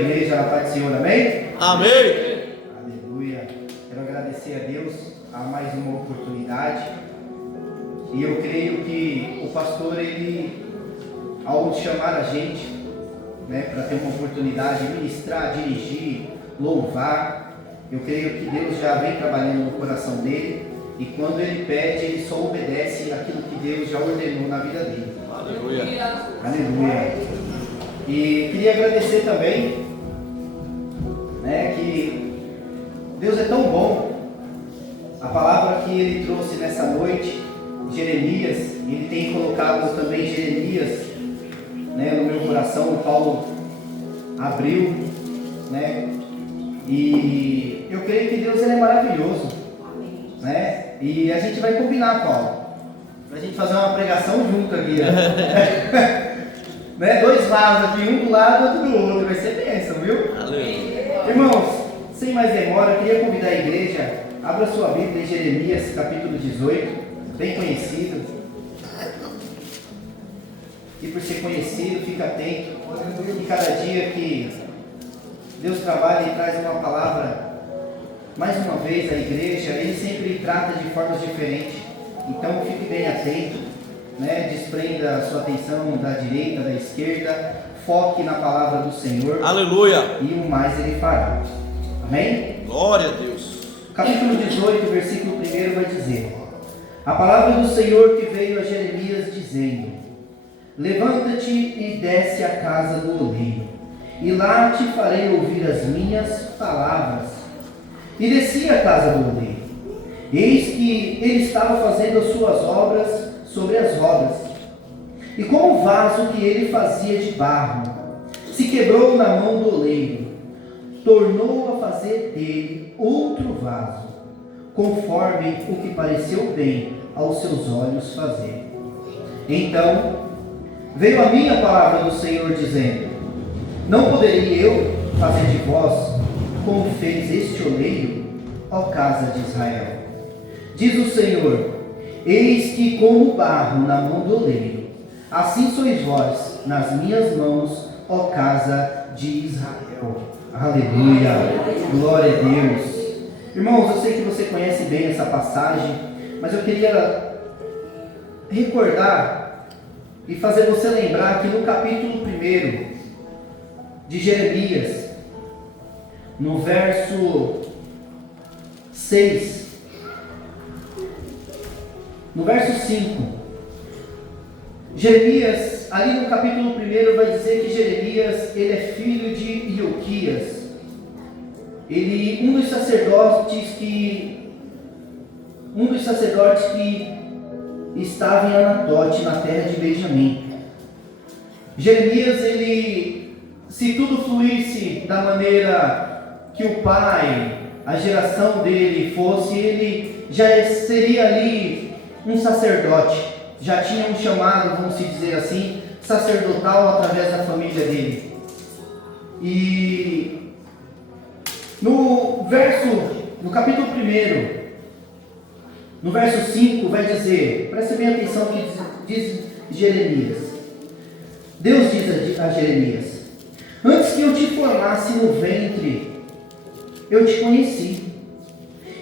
igreja, a paz do Senhor, amém? Amém. Aleluia. Quero agradecer a Deus a mais uma oportunidade. E eu creio que o pastor, ele, ao chamar a gente, para ter uma oportunidade de ministrar, dirigir, louvar, eu creio que Deus já vem trabalhando no coração dele. E quando ele pede, ele só obedece aquilo que Deus já ordenou na vida dele. Aleluia. Aleluia. E queria agradecer também, que Deus é tão bom. A palavra que ele trouxe nessa noite, Jeremias, ele tem colocado também Jeremias, no meu coração. O Paulo abriu, e eu creio que Deus, ele é maravilhoso, e a gente vai combinar, Paulo, pra gente fazer uma pregação junto aqui, dois vasos aqui, um do lado e outro do outro, vai ser bênção, viu? Aleluia. Irmãos, sem mais demora, eu queria convidar a igreja, abra sua Bíblia em Jeremias, capítulo 18, bem conhecido, e por ser conhecido, fica atento, e cada dia que Deus trabalha e traz uma palavra, mais uma vez, à igreja, ele sempre trata de formas diferentes. Então fique bem atento, desprenda a sua atenção da direita, da esquerda, foque na palavra do Senhor. Aleluia. E o mais ele fará. Amém? Glória a Deus. Capítulo 18, versículo 1 vai dizer: a palavra do Senhor que veio a Jeremias dizendo: levanta-te e desce à casa do oleiro, e lá te farei ouvir as minhas palavras. E desci à casa do oleiro. Eis que ele estava fazendo as suas obras sobre as rodas. E como o vaso que ele fazia de barro se quebrou na mão do oleiro, tornou a fazer dele outro vaso, conforme o que pareceu bem aos seus olhos fazer. Então veio a minha palavra do Senhor dizendo: não poderia eu fazer de vós como fez este oleiro, ó casa de Israel? Diz o Senhor: eis que como barro na mão do oleiro, assim sois vós nas minhas mãos, ó casa de Israel. Aleluia. Glória a Deus. Irmãos, eu sei que você conhece bem essa passagem, mas eu queria recordar e fazer você lembrar que no capítulo 1 de Jeremias, no verso 6, no verso 5, Jeremias, ali no capítulo 1, vai dizer que Jeremias, ele é filho de Ilquias. Ele, um dos sacerdotes que estava em Anatote, na terra de Benjamim. Jeremias, ele, se tudo fluísse da maneira que o pai, a geração dele fosse, ele já seria ali um sacerdote, já tinha um chamado, vamos dizer assim, sacerdotal através da família dele. E no capítulo 1, no verso 5 vai dizer, preste bem atenção o que diz Jeremias. Deus diz a Jeremias: antes que eu te formasse no ventre, eu te conheci,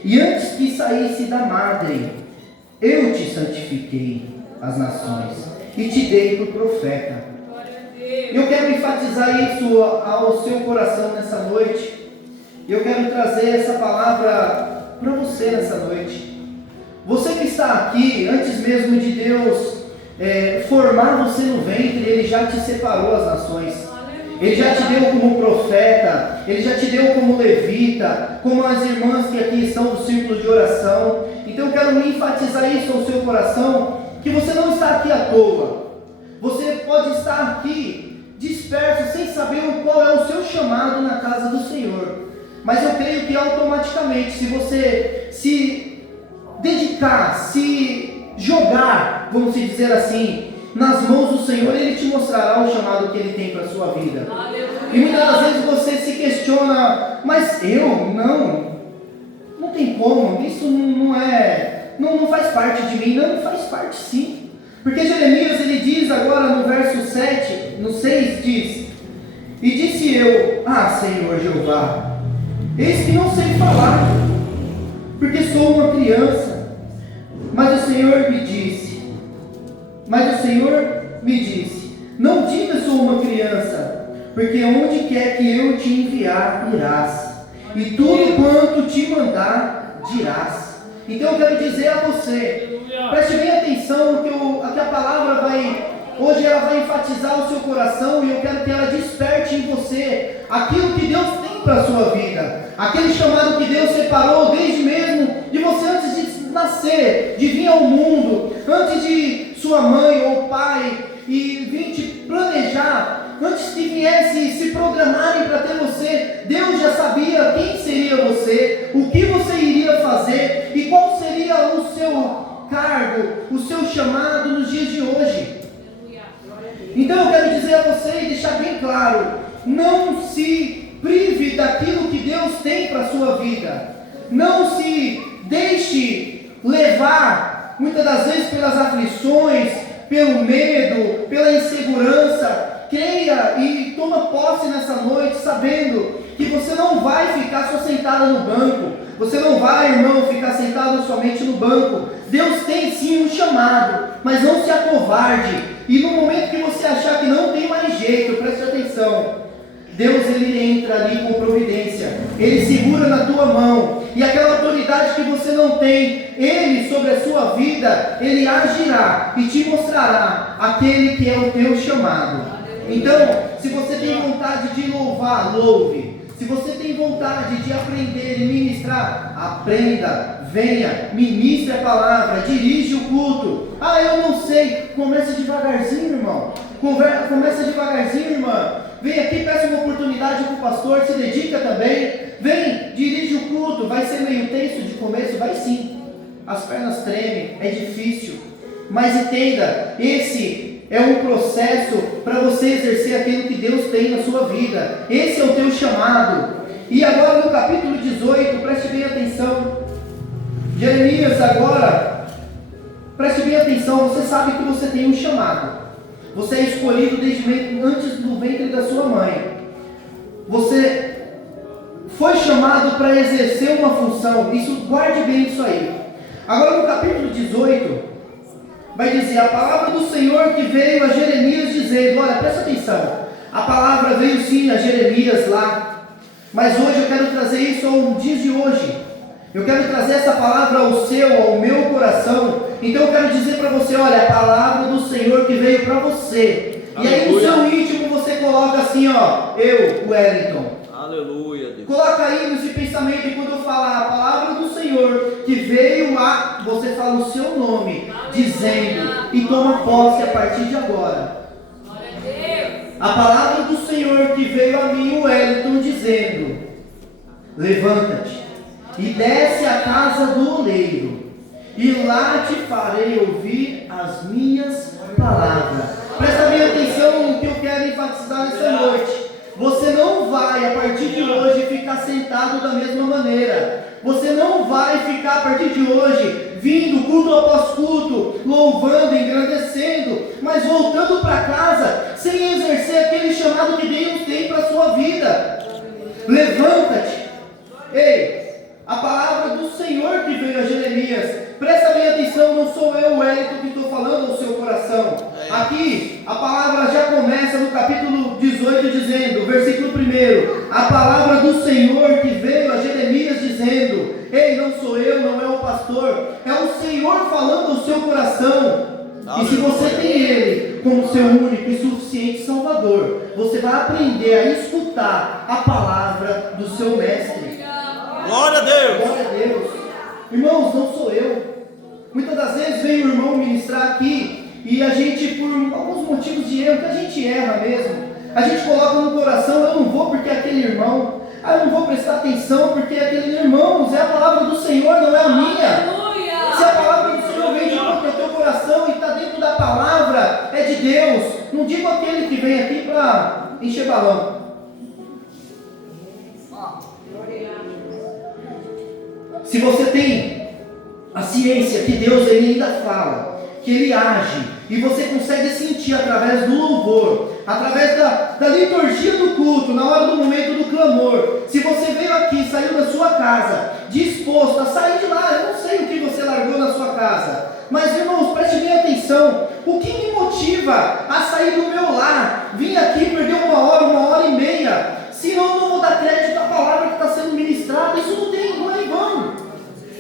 e antes que saísse da madre, eu te santifiquei as nações e te dei por profeta. Eu quero enfatizar isso ao seu coração nessa noite. Eu quero trazer essa palavra para você nessa noite. Você que está aqui, antes mesmo de Deus formar você no ventre, Ele já te separou as nações. Ele já te deu como profeta, Ele já te deu como levita, como as irmãs que aqui estão no círculo de oração. Então eu quero enfatizar isso ao seu coração, que você não está aqui à toa. Você pode estar aqui disperso, sem saber qual é o seu chamado na casa do Senhor. Mas eu creio que automaticamente, se você se dedicar, se jogar, vamos dizer assim, nas mãos do Senhor, Ele te mostrará o chamado que Ele tem para a sua vida. E muitas das vezes você se questiona: mas eu? Não tem como, isso não faz parte de mim. Não faz parte sim. Porque Jeremias, ele diz agora no verso 7, no 6, diz: E disse eu: ah, Senhor Jeová, eis que não sei falar, porque sou uma criança. Mas o Senhor me disse, não diga sou uma criança, porque onde quer que eu te enviar, irás, e tudo quanto te mandar, dirás. Então eu quero dizer a você, preste bem atenção que a palavra hoje ela vai enfatizar o seu coração, e eu quero que ela desperte em você aquilo que Deus tem para a sua vida, aquele chamado que Deus separou desde mesmo de você antes de nascer, de vir ao mundo, antes de sua mãe ou pai e vir te planejar, antes que viesse se programarem para ter você. Deus já sabia quem seria você, o que você iria fazer e qual seria o seu cargo, o seu chamado nos dias de hoje. Então eu quero dizer a você e deixar bem claro: não se prive daquilo que Deus tem para a sua vida. Não se deixe levar, muitas das vezes, pelas aflições, pelo medo, pela insegurança. Creia e toma posse nessa noite, sabendo que você não vai ficar só sentada no banco. Você não vai, irmão, ficar sentado somente no banco. Deus tem sim um chamado, mas não se acovarde. E no momento que você achar que não tem mais jeito, preste atenção, Deus ele entra ali com providência, Ele segura na tua mão, e aquela autoridade que você não tem, Ele sobre a sua vida, Ele agirá e te mostrará aquele que é o teu chamado. Então, se você tem vontade de louvar, louve. Se você tem vontade de aprender e ministrar, aprenda, venha, ministre a palavra, dirige o culto. Ah, eu não sei. Começa devagarzinho, irmão. Começa devagarzinho, irmã. Vem aqui, peça uma oportunidade para o pastor, se dedica também. Vem, dirige o culto. Vai ser meio tenso de começo? Vai sim. As pernas tremem, é difícil. Mas entenda, esse é um processo para você exercer aquilo que Deus tem na sua vida. Esse é o teu chamado. E agora no capítulo 18, preste bem atenção. Jeremias agora, preste bem atenção. Você sabe que você tem um chamado. Você é escolhido desde antes do ventre da sua mãe. Você foi chamado para exercer uma função. Guarde bem isso aí. Agora no capítulo 18, vai dizer: a palavra do Senhor que veio a Jeremias dizendo. Olha, presta atenção, a palavra veio sim a Jeremias lá, mas hoje eu quero trazer isso ao dia de hoje. Eu quero trazer essa palavra ao meu coração. Então eu quero dizer para você: olha, a palavra do Senhor que veio para você. Aleluia. E aí no seu íntimo você coloca assim, ó, eu, Wellington. Aleluia, Deus. Coloca aí nesse pensamento, e quando eu falar a palavra do Senhor que veio a, você fala o seu nome, dizendo, e toma posse a partir de agora. A palavra do Senhor que veio a mim, o Wellington, dizendo: levanta-te e desce à casa do oleiro, e lá te farei ouvir as minhas palavras. Presta bem atenção no que eu quero enfatizar nessa noite. Você não vai, a partir de hoje, ficar sentado da mesma maneira. Você não vai ficar, a partir de hoje, vindo culto após culto, louvando, engrandecendo, mas voltando para casa, sem exercer aquele chamado que Deus tem para a sua vida. Levanta-te. Ei, a palavra do Senhor que veio a Jeremias. Presta bem atenção, não sou eu, Wellington, que estou falando ao seu coração. Aqui, a palavra já começa no capítulo 18 dizendo, versículo 1, a palavra do Senhor que veio a Jeremias dizendo: ei, não sou eu, não é o pastor, é o Senhor falando ao seu coração. E se você tem Ele como seu único e suficiente Salvador, você vai aprender a escutar a palavra do seu mestre. Glória a Deus! Glória a Deus! Irmãos, não sou eu. Muitas das vezes vem o irmão ministrar aqui e a gente, por alguns motivos de erro, que a gente erra mesmo, a gente coloca no coração: eu não vou porque é aquele irmão, eu não vou prestar atenção porque é aquele irmão. É a palavra do Senhor, não é a minha. Se a palavra do Senhor vem de dentro do teu coração e está dentro da palavra, é de Deus. Não digo aquele que vem aqui para encher balão. Se você tem a ciência que Deus ele ainda fala, que Ele age, e você consegue sentir através do louvor, através da liturgia do culto, na hora do momento do clamor. Se você veio aqui, saiu da sua casa, disposto a sair de lá, eu não sei o que você largou na sua casa, mas irmãos, preste bem atenção, o que me motiva a sair do meu lar, vim aqui perder 1 hora, 1 hora e meia, se eu não vou dar crédito à palavra que está sendo ministrada, isso não é em vão.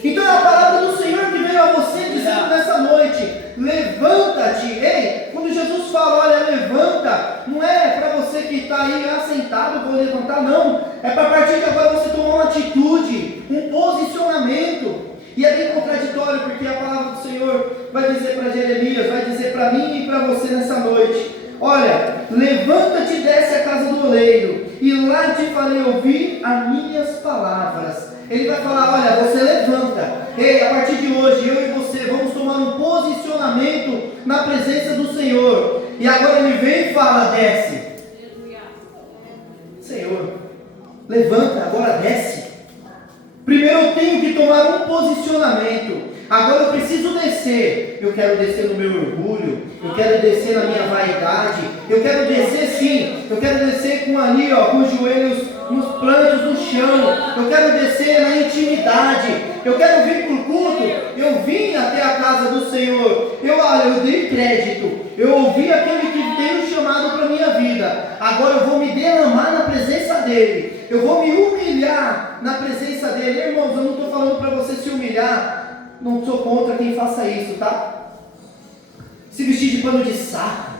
Então é a palavra do Senhor que veio a você dizendo nessa noite: levanta-te. Ei, quando Jesus fala, olha, levanta, não é para você que está aí assentado, vou levantar, não. É para a partir de agora você tomar uma atitude, um posicionamento. E é bem contraditório, porque a palavra do Senhor vai dizer para Jeremias, vai dizer para mim e para você nessa noite: olha, levanta-te e desce à casa do oleiro, e lá te farei ouvir as minhas palavras. Ele vai falar: olha, você levanta. Ei, a partir de hoje, eu e você vamos tomar um posicionamento na presença do Senhor. E agora ele vem e fala: desce. Senhor, levanta, agora desce. Primeiro eu tenho que tomar um posicionamento. Agora eu preciso descer. Eu quero descer no meu orgulho, eu quero descer na minha vaidade, eu quero descer sim, eu quero descer com ali, com os joelhos nos plantos no chão, eu quero descer na intimidade, eu quero vir para o culto, eu vim até a casa do Senhor, eu dei crédito, eu ouvi aquele que tem um chamado para a minha vida, agora eu vou me derramar na presença dEle, eu vou me humilhar na presença dEle. Irmãos, eu não estou falando para você se humilhar, não sou contra quem faça isso, tá? Se vestir de pano de saco,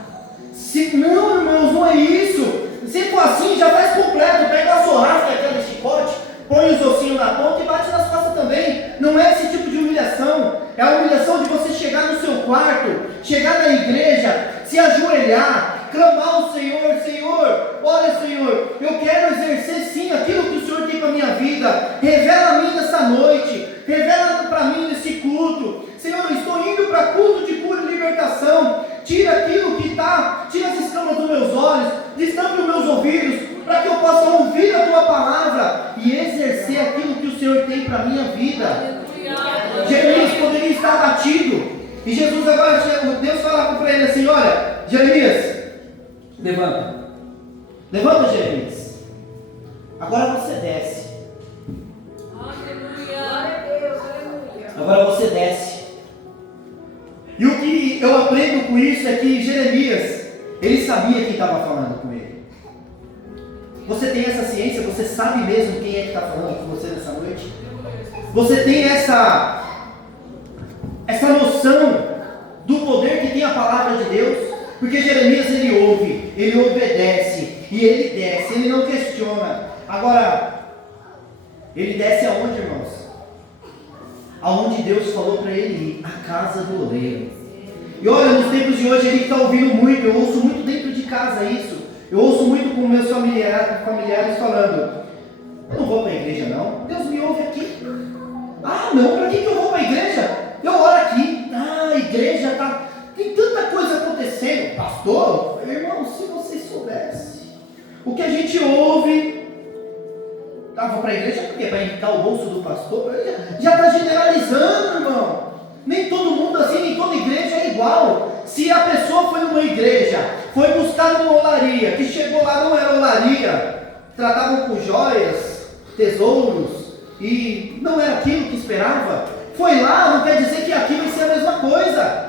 não, irmãos, não é isso. Se for assim, já faz completo, pega a sorrasca, aquele chicote, põe os ossinhos na ponta e bate nas costas também. Não é esse tipo de humilhação, é a humilhação de você chegar no seu quarto, chegar na igreja, se ajoelhar, clamar ao Senhor: Senhor, olha Senhor, eu quero exercer sim aquilo que o Senhor tem para a minha vida, revela a mim nessa noite, revela para mim nesse culto. Senhor, eu estou indo para culto de cura e libertação, tira aquilo que está, tira as escamas dos meus olhos, destampe os meus ouvidos, para que eu possa ouvir a Tua palavra e exercer aquilo que o Senhor tem para a minha vida. Jeremias poderia estar abatido, e Jesus agora, Deus fala para ele assim: olha, Jeremias, levanta, Jeremias, agora você desce. Agora você desce. E o que eu aprendo com isso é que Jeremias, ele sabia quem estava falando com ele. Você tem essa ciência? Você sabe mesmo quem é que está falando com você nessa noite? Você tem essa noção do poder que tem a palavra de Deus? Porque Jeremias, ele ouve, ele obedece e ele desce, ele não questiona. Agora, ele desce aonde, irmãos? Aonde Deus falou para ele ir, a casa do oleiro. E olha, nos tempos de hoje a gente está ouvindo muito, eu ouço muito dentro de casa isso, eu ouço muito com meus familiares falando: eu não vou para a igreja não, Deus me ouve aqui. Ah não, para que eu vou para a igreja? Eu oro aqui. Ah, a igreja tem tanta coisa acontecendo. Pastor, irmão, se você soubesse o que a gente ouve. Vou para a igreja por quê? Para enricar o bolso do pastor? Já está generalizando, irmão. Nem todo mundo assim, nem toda igreja é igual. Se a pessoa foi numa igreja, foi buscar uma olaria, que chegou lá não era olaria, tratavam com joias, tesouros, e não era aquilo que esperava, foi lá, não quer dizer que aqui vai ser a mesma coisa.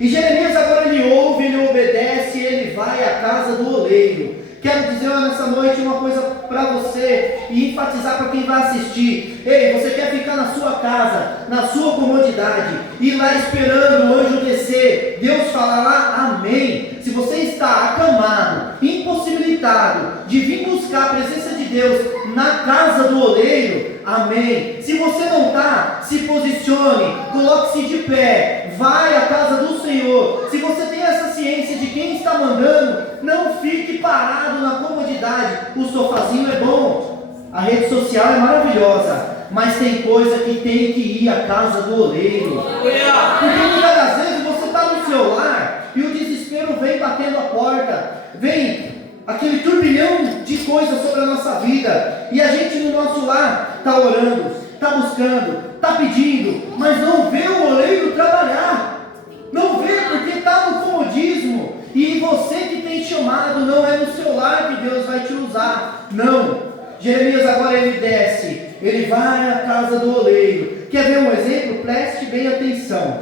E Jeremias agora ele ouve, ele obedece, ele vai à casa do oleiro. Quero dizer nessa noite uma coisa para você e enfatizar para quem vai assistir. Ei, você quer ficar na sua casa, na sua comodidade, ir lá esperando o anjo descer, Deus falará amém. Se você está acamado, impossibilitado de vir buscar a presença de Deus na casa do oleiro, amém. Se você não está, se posicione, coloque-se de pé, vai à casa do Senhor. Se você tem essa ciência de quem está mandando, não fique parado na comodidade. O sofazinho é bom, a rede social é maravilhosa, mas tem coisa que tem que ir à casa do oleiro. Porque muitas das vezes você está no seu lar e o desespero vem batendo a porta, vem aquele turbilhão de coisas sobre a nossa vida, e a gente no nosso lar está orando, está buscando, está pedindo, mas não vê o oleiro trabalhar, não vê porque está no comodismo, e você que tem chamado, não é no seu lar que Deus vai te usar. Não. Jeremias agora ele desce, ele vai à casa do oleiro. Quer ver um exemplo? Preste bem atenção.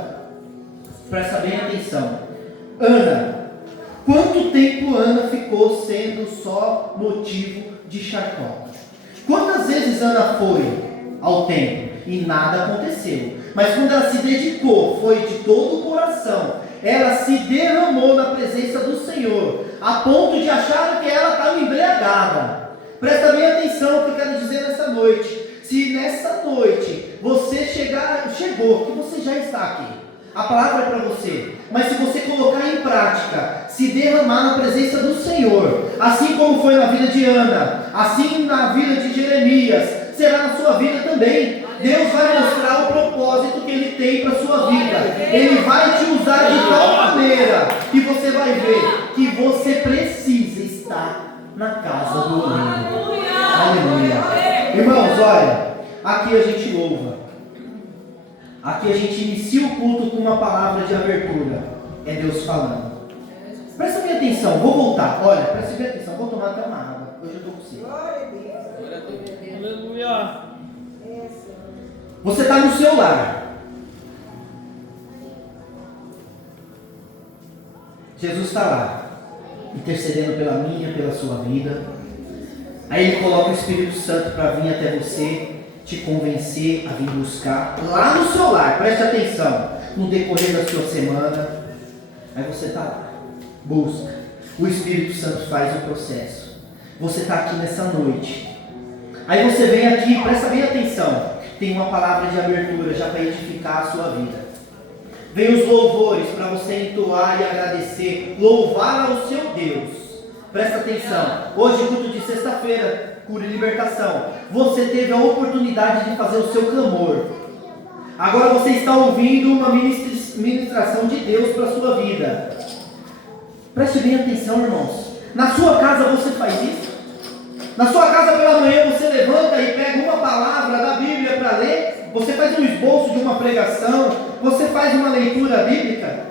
Presta bem atenção. Ana. Quanto tempo Ana ficou sendo só motivo de chacota? Quantas vezes Ana foi ao templo e nada aconteceu? Mas quando ela se dedicou, foi de todo o coração, ela se derramou na presença do Senhor, a ponto de achar que ela estava embriagada. Presta bem atenção o que eu quero dizer nessa noite. Se nessa noite você chegou, que você já está aqui, a palavra é para você, mas se você colocar em prática, se derramar na presença do Senhor, assim como foi na vida de Ana, assim na vida de Jeremias, será na sua vida também. Deus vai mostrar o propósito que Ele tem para a sua vida. Ele vai te usar de tal maneira que você vai ver que você precisa estar na casa do oleiro. Aleluia. Irmãos, olha, aqui a gente louva. Aqui a gente inicia o culto com uma palavra de abertura. É Deus falando. Presta bem atenção, vou voltar. Olha, presta bem atenção, vou tomar até uma água. Hoje eu estou com sede. Aleluia. Você está no seu lar. Jesus está lá, intercedendo pela minha, pela sua vida. Aí Ele coloca o Espírito Santo para vir até você, te convencer a vir buscar lá no seu lar. Preste atenção, no decorrer da sua semana. Aí você está lá, busca. O Espírito Santo faz o processo. Você está aqui nessa noite. Aí você vem aqui, presta bem atenção. Tem uma palavra de abertura já para edificar a sua vida. Vem os louvores para você entoar e agradecer, louvar ao seu Deus. Presta atenção. Hoje, culto de sexta-feira, cura e libertação. Você teve a oportunidade de fazer o seu clamor. Agora você está ouvindo uma ministração de Deus para a sua vida. Preste bem atenção, irmãos. Na sua casa você faz isso? Na sua casa pela manhã você levanta e pega uma palavra da Bíblia para ler? Você faz um esboço de uma pregação? Você faz uma leitura bíblica?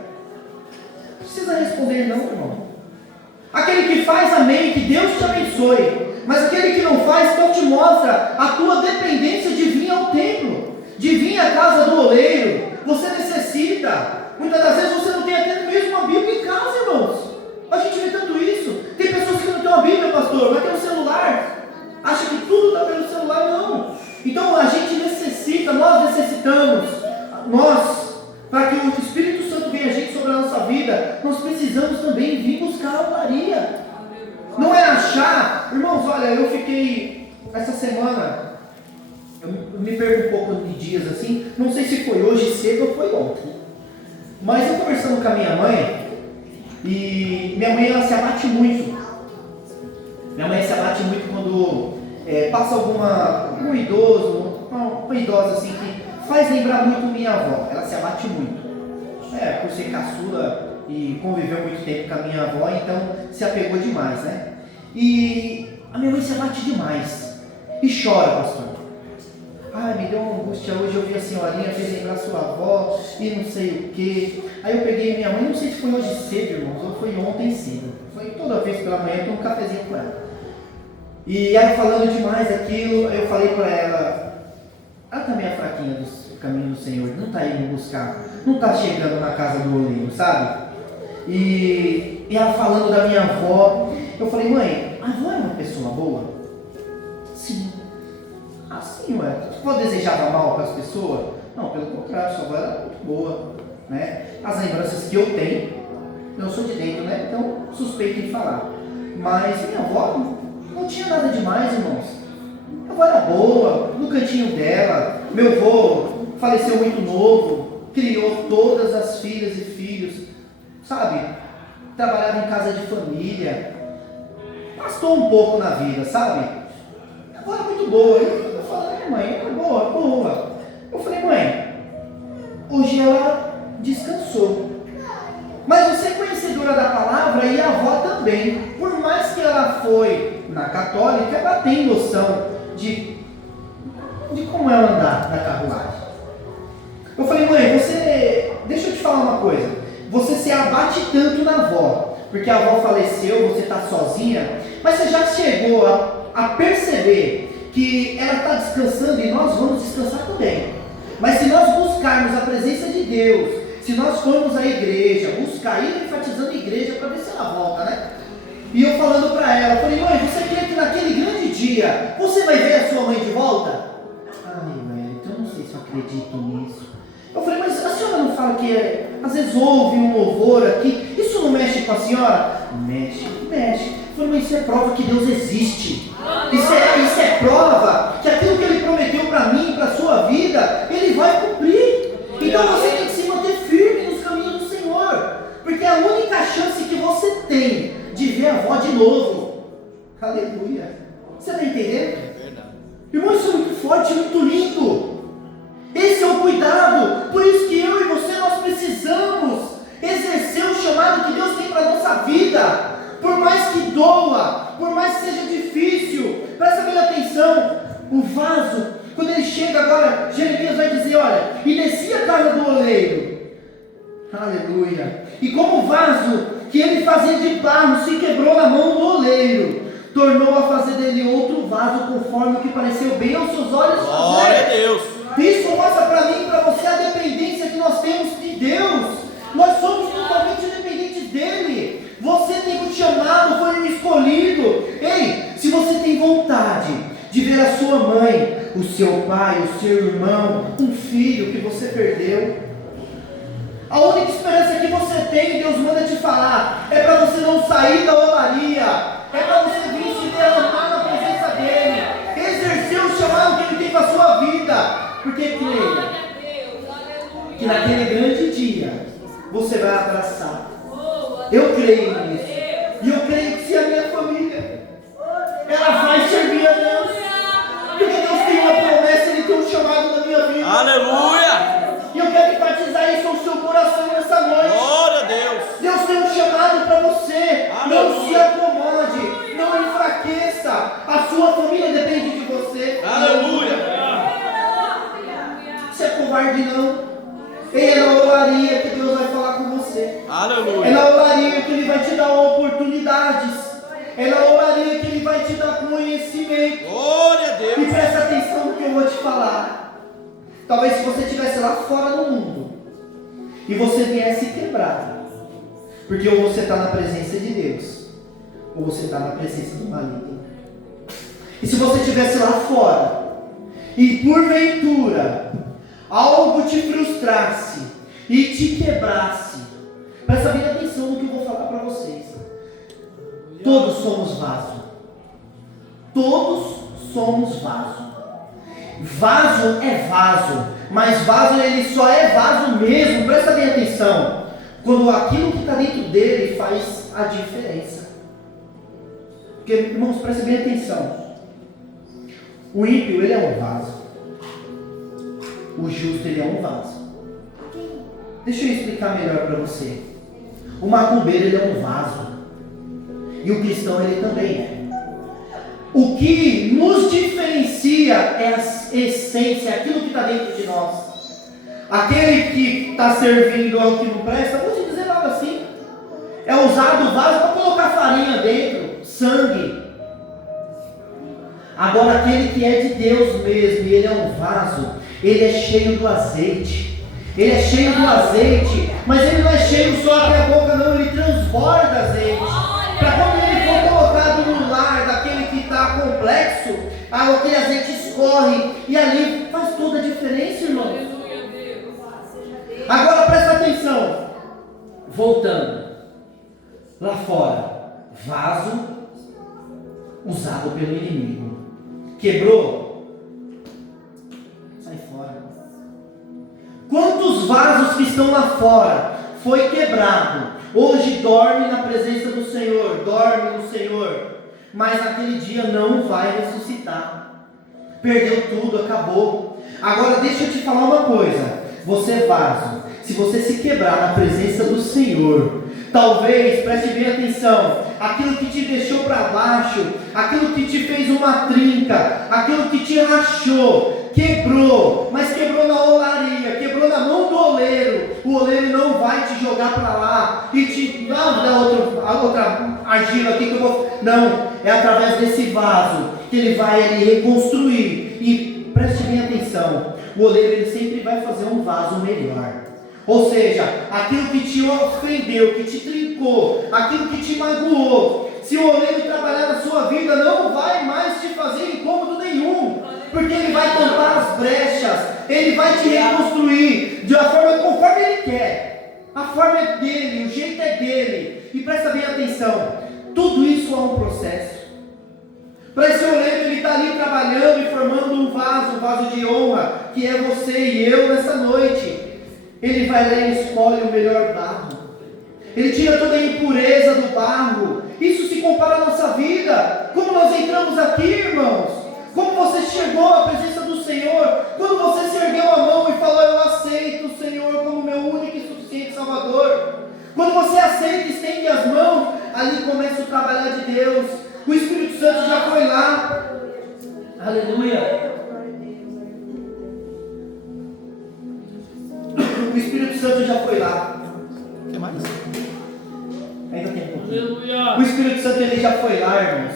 Não precisa responder não, irmão. Aquele que faz, amém, que Deus te abençoe. Mas aquele que não faz, só te mostra a tua dependência de vir ao templo, de vir à casa do oleiro. Você necessita. Muitas das vezes você não tem até mesmo uma Bíblia em casa, irmãos. A gente vê tanto isso. Tem pessoas que não têm uma Bíblia, pastor, mas tem um celular. Acha que tudo está pelo celular, não. Então a gente necessita, nós necessitamos, para que o Espírito Santo venha agir sobre a nossa vida, nós precisamos também vir buscar a oraria. Não é achar, irmãos, olha, eu fiquei essa semana, eu me perco um pouco de dias assim, não sei se foi hoje cedo ou foi ontem, mas eu conversando com a minha mãe, e minha mãe ela se abate muito. Minha mãe se abate muito quando passa algum idoso, uma idosa assim que faz lembrar muito minha avó. Ela se abate muito. Por ser caçula e conviveu muito tempo com a minha avó, então se apegou demais, né? E a minha mãe se abate demais. E chora, pastor. Ai, me deu uma angústia hoje, eu vi a senhorinha, fez lembrar sua avó e não sei o que. Aí eu peguei minha mãe, não sei se foi hoje cedo, irmãos, ou foi ontem cedo. Foi toda vez pela manhã, eu tomo um cafezinho com ela. E ela falando demais aquilo, eu falei para ela tá meio fraquinha do caminho do Senhor, não está indo buscar, não está chegando na casa do oleiro, sabe? E ela falando da minha avó, eu falei, mãe, a avó é uma pessoa boa? Sim. Assim, ué, você pode desejar mal para as pessoas? Não, pelo contrário, sua avó era muito boa, né? As lembranças que eu tenho, eu sou de dentro, né? Então, suspeito em falar. Mas minha avó não tinha nada demais, irmãos. Minha avó era boa, no cantinho dela. Meu avô faleceu muito novo, criou todas as filhas e filhos, sabe? Trabalhava em casa de família, pastou um pouco na vida, sabe? Minha avó era muito boa. Eu falei, mãe, ela é boa, boa. Eu falei, mãe, hoje ela descansou. Mas você é conhecedora da palavra e a avó também. Por mais que ela foi na católica, ela tem noção de como é andar na carruagem. Eu falei, mãe, deixa eu te falar uma coisa. Você se abate tanto na avó, porque a avó faleceu, você está sozinha, mas você já chegou a perceber que ela está descansando e nós vamos descansar também. Mas se nós buscarmos a presença de Deus, se nós formos à igreja, buscar, ir enfatizando a igreja para ver se ela volta, né? E eu falando para ela, falei, mãe, você crê que naquele grande dia você vai ver a sua mãe de volta? Ai, velho, então eu não sei se eu acredito nisso. Eu falei, mas a senhora não fala que às vezes ouve um louvor aqui, isso não mexe com a senhora? Mexe. Eu falei, mas isso é prova que Deus existe. Isso é prova que aquilo que Ele prometeu para mim, para a sua vida, Ele vai cumprir. Então você tem que se manter firme nos caminhos do Senhor, porque é a única chance que você tem de ver a avó de novo. Aleluia. Você está entendendo? É verdade. Irmão, isso é muito forte, muito lindo. Esse é o cuidado. Por isso que eu e você, nós precisamos exercer o chamado que Deus tem para a nossa vida. Por mais que doa, por mais que seja difícil, presta bem atenção. O vaso, quando ele chega agora, Jeremias vai dizer, olha, e descia a casa do oleiro. Aleluia. E como o vaso que ele fazia de barro se quebrou na mão do oleiro, tornou a fazer dele outro vaso conforme o que pareceu bem aos seus olhos fazer. Glória a Deus. Isso mostra para mim e para você a dependência que nós temos de Deus. Nós somos totalmente dependentes dele. Você tem um chamado, foi um escolhido. Ei, se você tem vontade de ver a sua mãe, o seu pai, o seu irmão, um filho que você perdeu, a única esperança que você tem, Deus manda te falar, é para você não sair da olaria, é para você vir se derramar na presença dele, exercer o chamado que ele tem para a sua vida, porque creia que naquele grande dia você vai abraçar. Eu creio nisso, e eu creio que se a minha família ela vai servir a Deus, porque Deus tem uma promessa, Ele tem um chamado na minha vida. Aleluia. E eu quero enfatizar isso ao seu coração nessa noite. Glória a Deus. Deus tem um chamado para você. Aleluia. Não se acomode, não enfraqueça. A sua família depende de você. Aleluia. Se é covarde não. É na olaria que Deus vai falar com você. Aleluia. É na olaria que Ele vai te dar oportunidades. É na olaria que Ele vai te dar conhecimento. Glória a E Deus. presta atenção no que eu vou te falar. Talvez se você estivesse lá fora no mundo e você viesse quebrar, porque ou você está na presença de Deus, ou você está na presença do maligno. E se você estivesse lá fora e porventura algo te frustrasse e te quebrasse, presta bem atenção no que eu vou falar para vocês. Todos somos vaso. Todos somos vaso. Vaso é vaso, mas vaso ele só é vaso mesmo, presta bem atenção, quando aquilo que está dentro dele faz a diferença. Porque, irmãos, presta bem atenção, o ímpio ele é um vaso, o justo ele é um vaso. Deixa eu explicar melhor para você. O macumbeiro ele é um vaso, e o cristão ele também é. O que nos diferencia é a essência, aquilo que está dentro de nós. Aquele que está servindo ao que não presta, vou te dizer algo assim, é usado o vaso para colocar farinha dentro, sangue. Agora aquele que é de Deus mesmo, e ele é um vaso, ele é cheio do azeite. Ele é cheio do azeite, mas ele não é cheio só até a boca não, ele transborda azeite. Para quando ele for colocado no lar daquele que está complexo, aquele azeite escorre e ali faz toda a diferença, irmão. Agora presta atenção, voltando, lá fora, vaso usado pelo inimigo, quebrou, sai fora. Quantos vasos que estão lá fora foi quebrado? Hoje dorme na presença do Senhor, dorme no Senhor, mas naquele dia não vai ressuscitar. Perdeu tudo, acabou. Agora deixa eu te falar uma coisa, você vaso, se você se quebrar na presença do Senhor, talvez, preste bem atenção, aquilo que te deixou para baixo, aquilo que te fez uma trinca, aquilo que te rachou, quebrou, mas quebrou na olaria, quebrou na mão do oleiro, o oleiro não vai te jogar para lá e te dar a outra argila aqui que eu vou. Não, é através desse vaso que ele vai reconstruir. E preste bem atenção, o oleiro ele sempre vai fazer um vaso melhor. Ou seja, aquilo que te ofendeu, que te trincou, aquilo que te magoou, se o oleiro trabalhar na sua vida, não vai mais te fazer incômodo nenhum, porque ele vai tampar as brechas, ele vai te reconstruir de uma forma conforme ele quer. A forma é dele, o jeito é dele. E presta bem atenção, tudo isso é um processo. Para esse oleiro, ele está ali trabalhando e formando um vaso de honra, que é você e eu nessa noite. Ele vai lá e escolhe o melhor barro. Ele tira toda a impureza do barro. Isso se compara à nossa vida. Como nós entramos aqui, irmãos? Como você chegou à presença do Senhor? Quando você se ergueu a mão e falou: eu aceito o Senhor como meu único e suficiente Salvador. Quando você aceita e estende as mãos, ali começa o trabalhar de Deus. O Espírito Santo já foi lá. Aleluia. O Espírito Santo já foi lá. O que mais? Ainda tem um pouquinho. O Espírito Santo ele já foi lá, irmãos.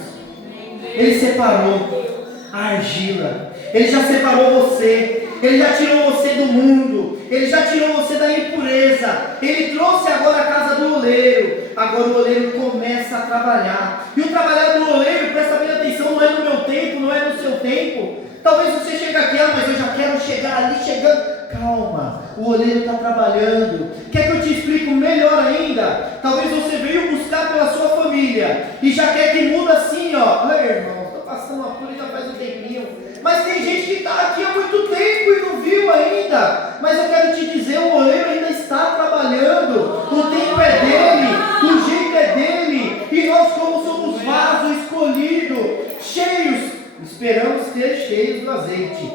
Ele separou a argila. Ele já separou você. Ele já tirou você do mundo. Ele já tirou você da impureza. Ele trouxe agora a casa do oleiro. Agora o oleiro começa a trabalhar. E o trabalhar do oleiro, presta bem atenção, não é no meu tempo, não é no seu tempo. Talvez você chegue aqui, mas eu já quero chegar ali, chegando. Calma, o oleiro está trabalhando. Quer que eu te explique melhor ainda? Talvez você veio buscar pela sua família e já quer que muda assim, ó. Ai, irmão, estou passando uma pura já faz um tempinho. Mas tem gente que está aqui há muito tempo e não viu ainda. Mas eu quero te dizer, o oleiro ainda está trabalhando. O tempo é dele, o jeito é dele. E nós, como somos vasos escolhidos, cheios, esperamos ter cheios do azeite.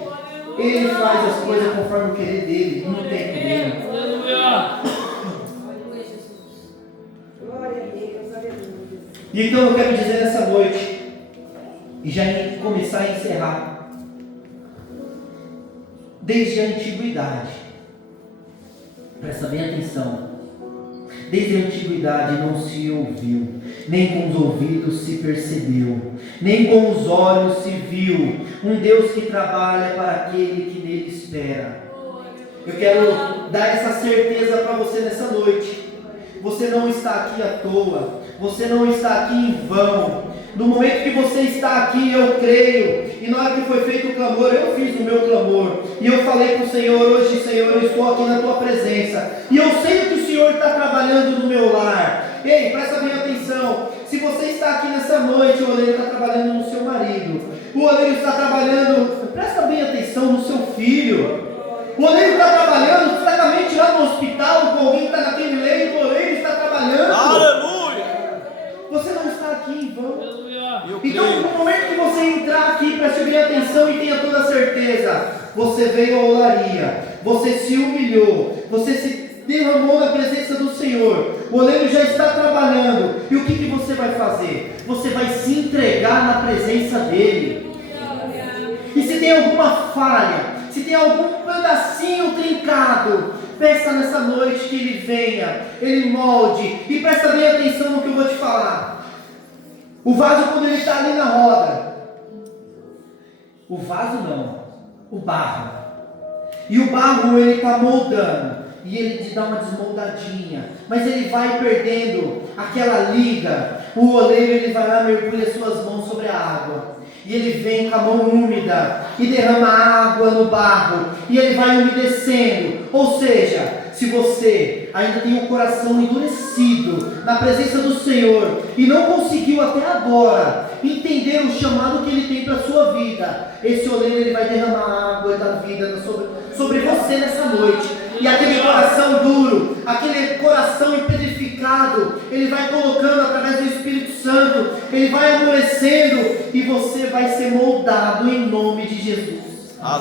Ele faz as coisas conforme o querer dele, no tempo dele. E então eu quero dizer nessa noite, e já começar a encerrar, desde a antiguidade, presta bem atenção, desde a antiguidade não se ouviu, nem com os ouvidos se percebeu, nem com os olhos se viu, um Deus que trabalha para aquele que nele espera. Eu quero dar essa certeza para você nessa noite. Você não está aqui à toa, você não está aqui em vão. No momento que você está aqui, eu creio, e na hora que foi feito o clamor, eu fiz o meu clamor, e eu falei para o Senhor: hoje, Senhor, eu estou aqui na tua presença, e eu sei que o Senhor está trabalhando no meu lar. Ei, presta bem atenção, se você está aqui nessa noite, o oleiro está trabalhando no seu marido, o oleiro está trabalhando, presta bem atenção, no seu filho, o oleiro está trabalhando justamente lá no hospital, com alguém que está naquele leito, o oleiro está trabalhando. Aleluia! Você não está aqui em vão. Eu Então, creio. no momento que você entrar aqui, preste bem atenção e tenha toda a certeza, você veio à olaria, você se humilhou, você se derramou na presença do Senhor, o oleiro já está trabalhando, e o que você vai fazer? Você vai se entregar na presença dele. E se tem alguma falha, se tem algum pedacinho trincado, peça nessa noite que ele venha, ele molde, e presta bem atenção no que eu vou te falar. O vaso, quando ele está ali na roda, o vaso não, o barro, e o barro ele está moldando, e ele te dá uma desmoldadinha, mas ele vai perdendo aquela liga. O oleiro ele vai lá, mergulha suas mãos sobre a água, e ele vem com a mão úmida e derrama água no barro, e ele vai umedecendo. Ou seja, se você ainda tem o coração endurecido na presença do Senhor e não conseguiu até agora entender o chamado que ele tem para a sua vida, esse oleiro ele vai derramar água da vida sobre você nessa noite. E aquele coração duro, aquele coração empedrificado, ele vai colocando através do Espírito Santo, ele vai amolecendo e você vai ser moldado em nome de Jesus.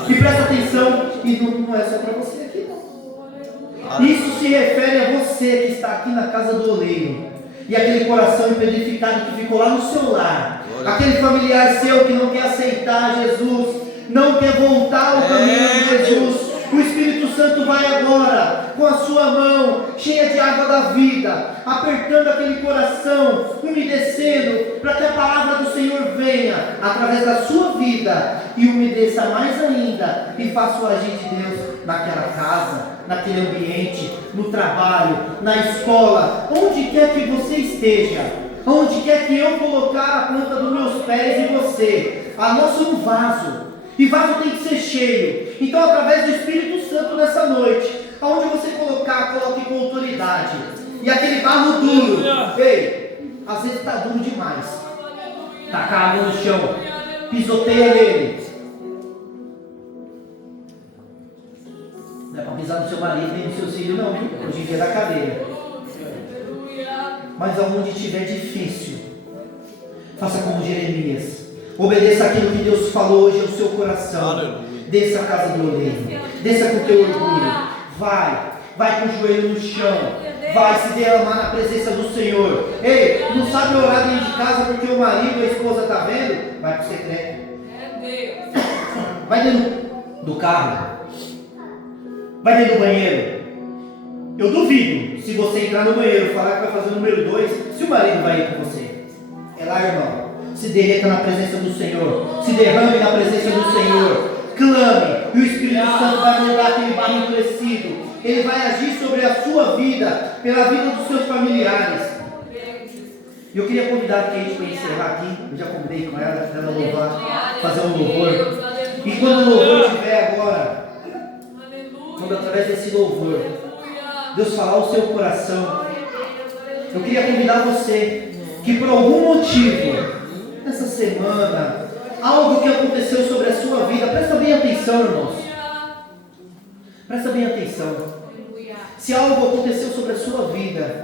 E presta atenção, e não é só para você aqui não. Isso se refere a você que está aqui na casa do oleiro, e aquele coração empedrificado que ficou lá no seu lar, aquele familiar seu que não quer aceitar Jesus, não quer voltar ao caminho de Jesus. O Espírito Santo Santo vai agora, com a sua mão cheia de água da vida, apertando aquele coração, umedecendo, para que a palavra do Senhor venha através da sua vida e umedeça mais ainda e faça o agir de Deus naquela casa, naquele ambiente, no trabalho, na escola, onde quer que você esteja, onde quer que eu colocar a planta dos meus pés e você. A nós somos um vaso, e vaso tem que ser cheio. Então, através do Espírito Santo nessa noite, aonde você colocar, coloque com autoridade. E aquele barro duro, ei, às vezes está duro demais. Taca a água no chão, pisoteia nele. Não é para pisar no seu marido nem no seu filho, não, viu? Hoje em dia é da cadeira. Mas aonde estiver difícil, faça como Jeremias. Obedeça aquilo que Deus falou hoje ao seu coração. Aleluia. Desça a casa do oleiro. Desça com o teu orgulho. Vai com o joelho no chão. Vai se derramar na presença do Senhor. Ei, não sabe orar dentro de casa porque o marido ou a esposa está vendo? Vai para o secreto. Vai dentro do carro. Vai dentro do banheiro. Eu duvido, se você entrar no banheiro e falar que vai fazer o número 2, se o marido vai ir com você. É lá, irmão. Se derreta na presença do Senhor. Se derrame na presença do Senhor. Clame. E o Espírito Santo vai mandar aquele barro endurecido. Ele vai agir sobre a sua vida, pela vida dos seus familiares. E eu queria convidar a Kate para encerrar aqui. Eu já convidei com ela, para ela louvar, fazer um louvor. E quando o louvor estiver agora, quando através desse louvor, Deus falar ao seu coração, eu queria convidar você que por algum motivo, nessa semana, algo que aconteceu sobre a sua vida, presta bem atenção, irmãos. Presta bem atenção. Se algo aconteceu sobre a sua vida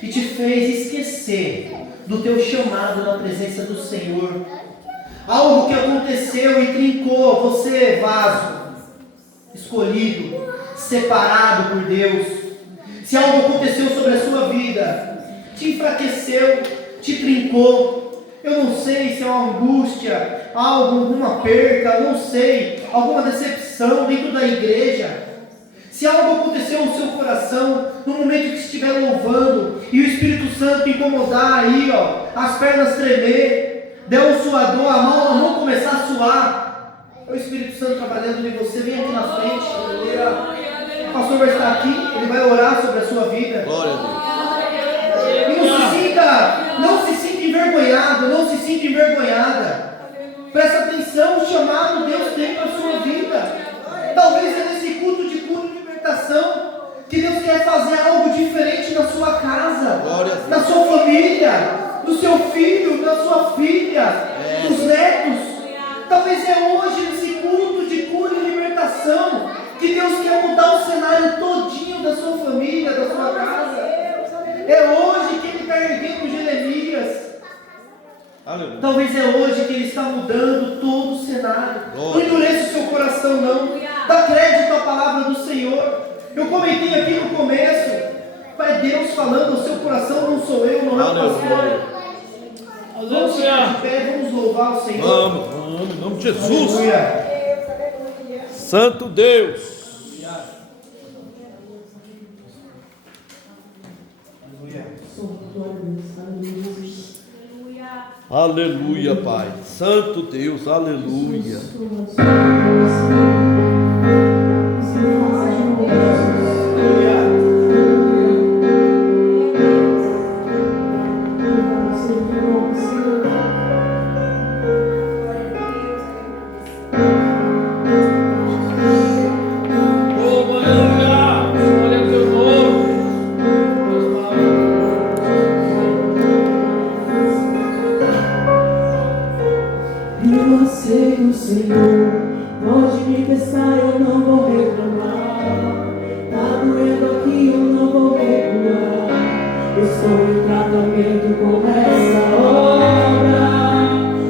e te fez esquecer do teu chamado na presença do Senhor, algo que aconteceu e trincou você, vaso escolhido, separado por Deus. Se algo aconteceu sobre a sua vida, te enfraqueceu, te trincou, eu não sei se é uma angústia, alguma perca, não sei, alguma decepção dentro da igreja. Se algo aconteceu no seu coração, no momento que estiver louvando, e o Espírito Santo incomodar aí, as pernas tremer, der um suador, a mão começar a suar, é o Espírito Santo trabalhando em você, vem aqui na frente, o pastor vai estar aqui, ele vai orar sobre a sua vida. Glória a Deus. E não se sinta envergonhado, não se sinta envergonhada. Presta atenção, o chamado Deus tem para a sua vida. Talvez é nesse culto de cura e libertação que Deus quer fazer algo diferente na sua casa, na sua família, no seu filho, na sua filha, nos netos. Talvez é hoje nesse culto de cura e libertação que Deus quer mudar o cenário todinho da sua família, da sua casa. É hoje que Ele está erguendo Jeremias. Aleluia. Talvez é hoje que Ele está mudando todo o cenário. Não endureça o seu coração, não. Dá crédito à palavra do Senhor. Eu comentei aqui no começo. É Deus falando ao seu coração, não sou eu, não é o pastor. Vamos ficar de pé, vamos louvar o Senhor. Vamos, em nome de Jesus. Aleluia. Santo Deus. Aleluia, Pai. Santo Deus, aleluia. Eu sei que o Senhor pode me testar, eu não vou reclamar. Tá doendo aqui, eu não vou recuar. Eu estou em tratamento com essa obra,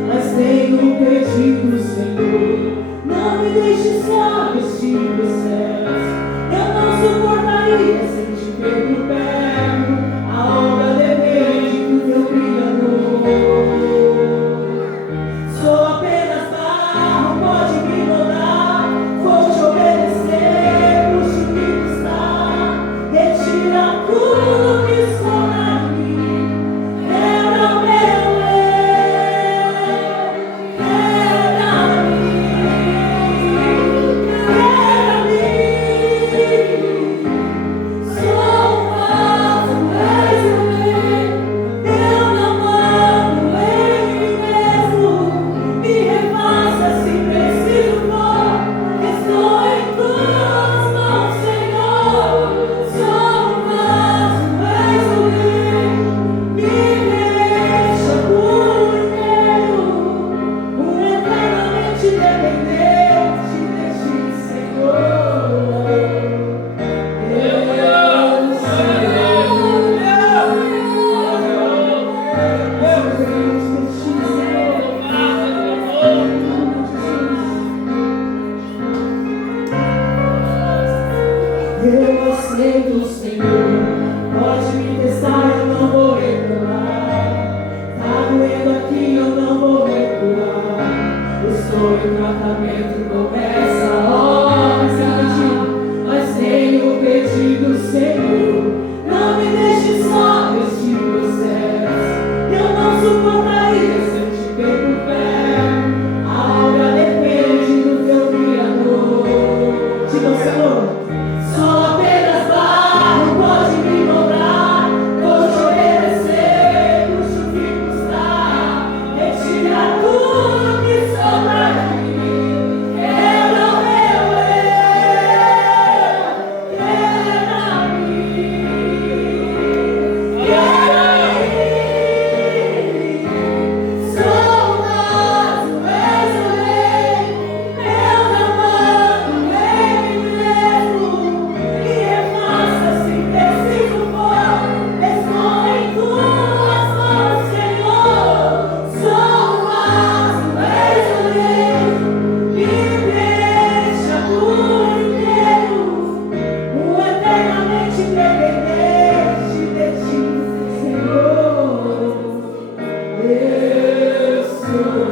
mas tenho pedido, Senhor, não me deixe só neste processo. Eu não suportaria sem te ver por perto. A obra depende do meu Criador. Sou apenas barro, pode me moldar, fogo dentro começa a obra. Mas tenho pedido, Senhor, não me deixe só neste processo. Eu não suportaria se eu te ver por perto. A obra depende do teu Criador. Diga ao Senhor, só apenas barro pode me dobrar. Vou te obedecer, custe o que custar. Retira tudo que sobra de mim. Quebra o meu eu, quebra mim, quebra mim. Sou vaso, és o rei, eu não mando em mim mesmo. Me refaça se preciso for, escolha em tuas mãos, Senhor. Sou vaso, és o rei, me deixa por inteiro, o eternamente dependente de ti, Senhor. Eu sou.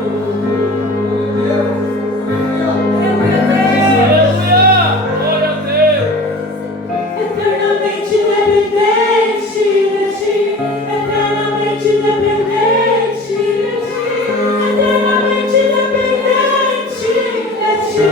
Eternamente dependente de ti, eternamente dependente de ti, eternamente dependente de ti,